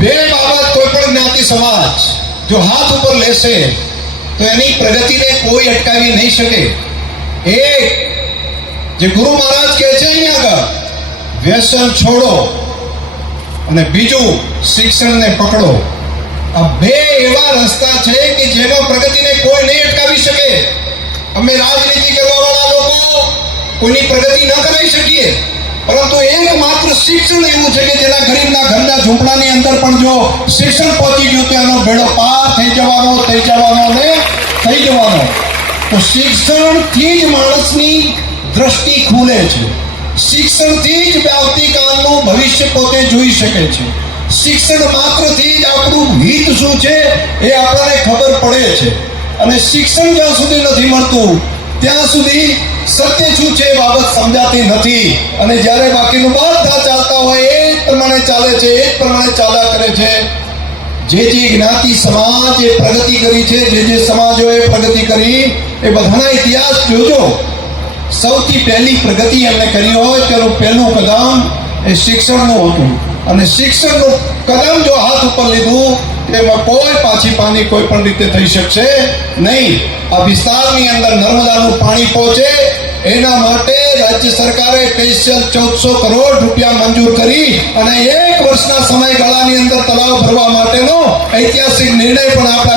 બે બાબત કોઈ પણ જ્ઞાતિ સમાજ જો હાથ ઉપર લેશે, તો એની પ્રગતિને કોઈ અટકાવી નહીં શકે. એક, જે ગુરુ મહારાજ કહે છે અહીંયા આગળ, વ્યસન છોડો અને બીજું, શિક્ષણને પકડો. આ બે એવા રસ્તા છે કે જેમાં પ્રગતિને કોઈ નહીં અટકાવી શકે. અમે રાજનીતિ કરવા વાળા લોકો કોઈની પ્રગતિ ન કરાવી શકીએ. પરંતુ એક માત્ર શિક્ષણ એવું છે કે જેના ગરીબના ઘરના ઝૂંપડાની અંદર પણ જો શિક્ષણ પહોંચી ગયું ત્યાંનો બેડો પાર થઈ જવાનો થઈ જવાનો ને થઈ જવાનો. તો શિક્ષણથી જ માણસની દ્રષ્ટિ ખુલે છે. શિક્ષણથી જ આવતીકાલનું ભવિષ્ય પોતે જોઈ શકે છે. શિક્ષણ માત્રથી જ આપણું હિત શું છે એ આપણને ખબર પડે છે. અને શિક્ષણ જ્યાં સુધી નથી મળતું, ત્યાં સુધી સત્ય શું છે એ બાબત સમજાતી નથી. અને જ્યારે બાકીનું બધા ચાલતા હોય, એ પ્રમાણે ચાલે છે, એ પ્રમાણે ચાલ્યા કરે છે. જે જે જ્ઞાતિ સમાજ એ પ્રગતિ કરી છે, જે જે સમાજોએ પ્રગતિ કરી, એ બધાના ઇતિહાસ જોજો. સૌથી પહેલી પ્રગતિ એમણે કરી હોય, તેનું પહેલું કદમ એ શિક્ષણનું હતું. અને શિક્ષણનું કદમ જો હાથ ઉપર લીધું, તેમાં કોઈ પાછી પાની કોઈ પણ રીતે થઈ શકશે નહીં. આ વિસ્તારની અંદર નર્મદાનું પાણી પહોંચે એના માટે રાજ્ય સરકારે સ્પેશિયલ ચૌદસો કરોડ રૂપિયા મંજૂર કરી અને એક વર્ષના સમયગાળાની અંદર તળાવ ભરવા માટેનો ઐતિહાસિક નિર્ણય પણ આપણા